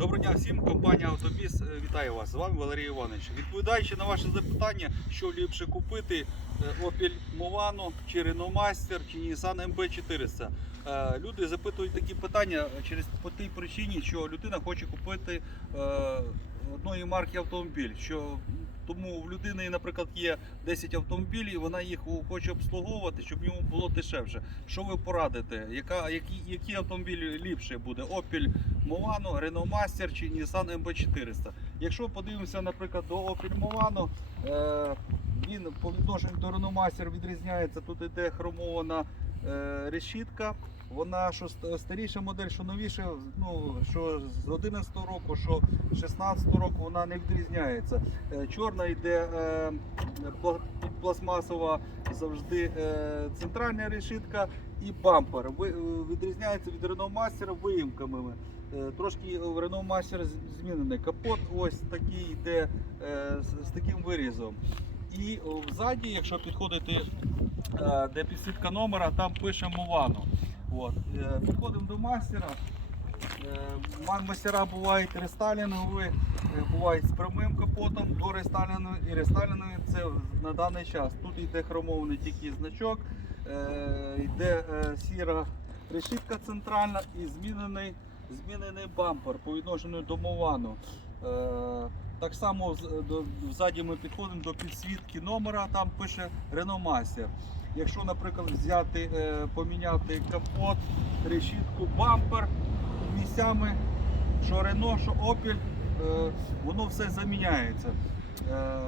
Доброго дня всім, компанія Автобіс Вітаю вітає вас. З вами Валерій Іванович. Відповідаючи на ваше запитання, що ліпше купити е, Opel Movano чи Renault Master чи Nissan MB400. Е, Люди запитують такі питання через по тій причині, що людина хоче купити е, одної марки автомобіль. Що тому в людини, наприклад, є 10 автомобілів, вона їх хоче обслуговувати, щоб йому було дешевше. Що ви порадите? Яка, які, які автомобілі ліпше буде? Opel Movano, Renault Master чи Nissan MB400. Якщо подивимося, наприклад, до Opel Movano, е, він по відношенню до Renault Master відрізняється. Тут іде хромована решітка. Вона що старіша модель, що новіша, ну що з 11 року, що з 16 року вона не відрізняється. Е, Чорна йде е, пластмасова завжди е, центральна решітка і бампер. Е, Відрізняється від Renault Master виїмками. Е, Трошки в Renault Master змінений капот, ось такий йде е, з, з таким вирізом. І взаді, якщо підходити, е, де підсвітка номера, там пише Movano. От. Е, Підходимо до мастера. Е, Мастера бувають рестайлінгові, е, бувають з прямим капотом до рестайлінгові і рестайлінгові це на даний час. Тут йде хромований тільки значок, е, йде е, сіра решітка центральна і змінений, змінений бампер по відношенню до Мовану. Е, так само ззаді ми підходимо до підсвітки номера, там пише Renault Master. Якщо, наприклад, взяти, е, поміняти капот, решітку, бампер місцями, що Рено, що Опіль, е, воно все заміняється. Е,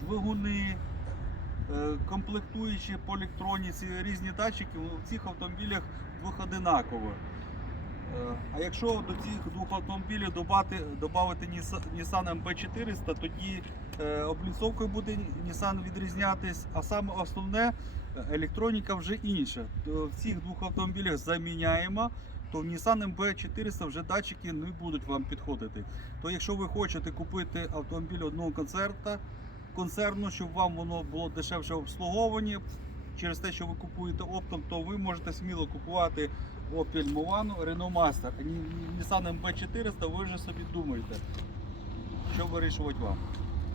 двигуни, комплектуючі по електроніці, різні датчики у цих автомобілях двох одинаково. Е, А якщо до цих двох автомобілів додати, Nissan MB400, тоді е, обліцовкою буде Nissan відрізнятись, а саме основне е, електроніка вже інша. В цих двох автомобілях заміняємо, то в Nissan MB400 вже датчики не будуть вам підходити. То якщо ви хочете купити автомобіль одного концерта, концерну, щоб вам воно було дешевше обслуговування, через те, що ви купуєте оптом, то ви можете сміло купувати Opel Movano, Renault Master. Nissan MB400 ви вже собі думаєте, що вирішувати вам.